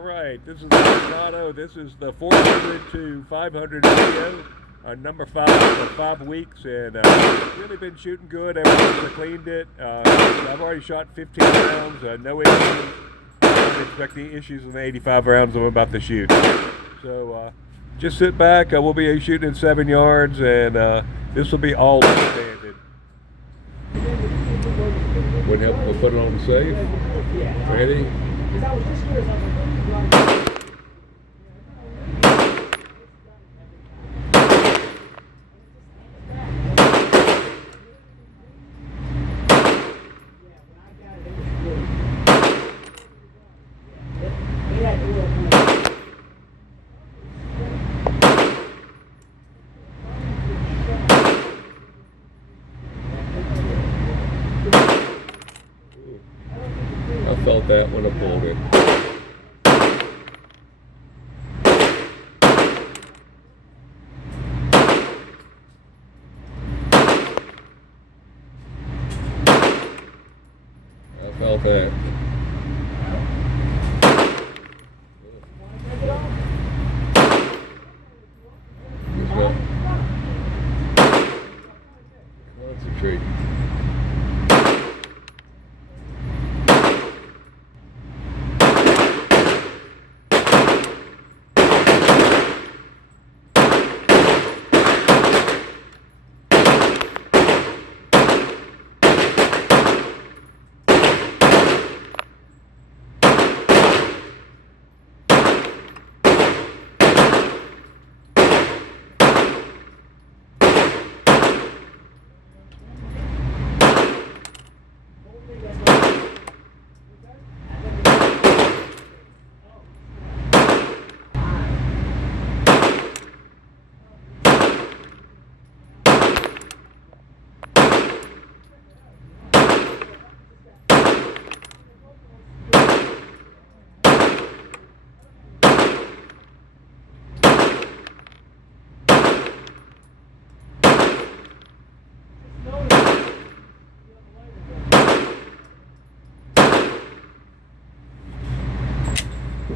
All right, this is the Staccato. This is the 400 to 500 video, number 5 for 5 weeks, and really been shooting good ever since I cleaned it. I've already shot 15 rounds, no issues. I don't expect any issues in the 85 rounds I'm about to shoot. So just sit back. We'll be shooting in 7 yards, and this will be all left-handed. Would help if we put it on safe. Ready? I felt that when I pulled it. I felt that. Just not concentrate.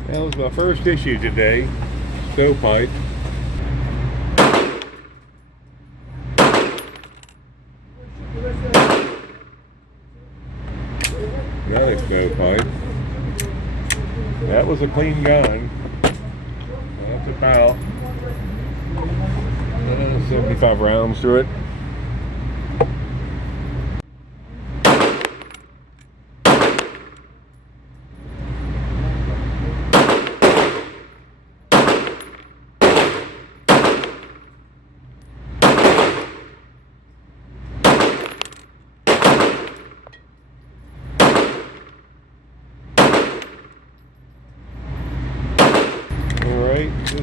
That was my first issue today, stovepipe. Another stovepipe. That was a clean gun. That's about 75 rounds through it.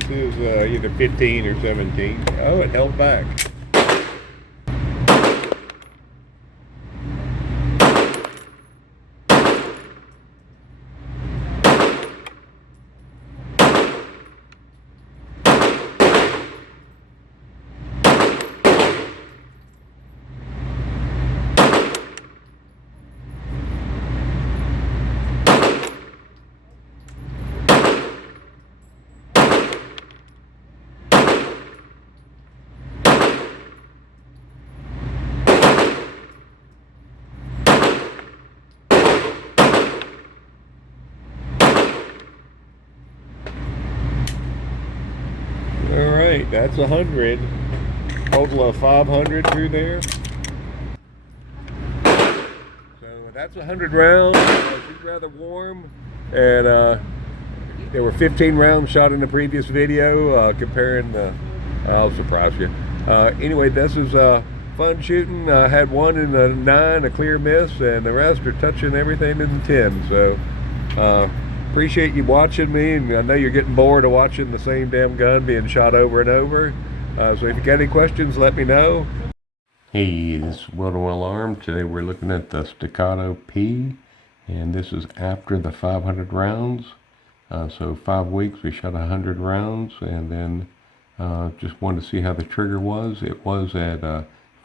This is either 15 or 17. Oh, it held back. Alright, that's 100. Total of 500 through there. So that's 100 rounds. She's rather warm. And there were 15 rounds shot in the previous video, comparing the... I'll surprise you. Anyway, this is fun shooting. I had one in the 9, a clear miss, and the rest are touching everything in the 10. So appreciate you watching me, and I know you're getting bored of watching the same damn gun being shot over and over. So if you got any questions, let me know. Hey, this is Weldon Well Armed. Today we're looking at the Staccato P, and this is after the 500 rounds. So 5 weeks we shot 100 rounds, and then just wanted to see how the trigger was. It was at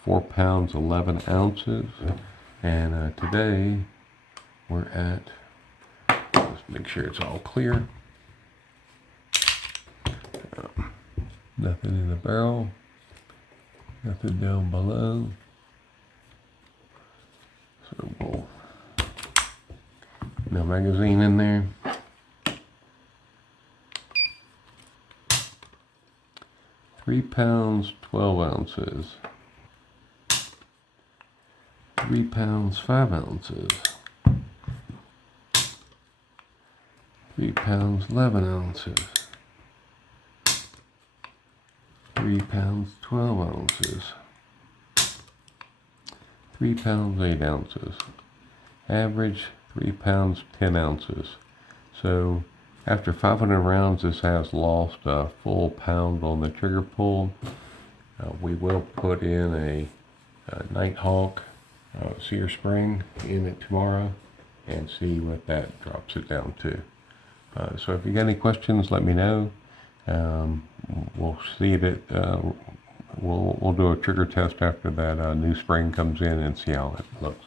4 pounds 11 ounces, and today we're at, let's make sure it's all clear. Nothing in the barrel. Nothing down below. So we'll, no magazine in there. 3 pounds, 12 ounces. 3 pounds, 5 ounces. 3 pounds, 11 ounces. 3 pounds, 12 ounces. 3 pounds, 8 ounces. Average, 3 pounds, 10 ounces. So after 500 rounds, this has lost a full pound on the trigger pull. We will put in a Nighthawk sear spring in it tomorrow and see what that drops it down to. So if you got any questions, let me know. We'll see it. We'll do a trigger test after that new spring comes in and see how it looks.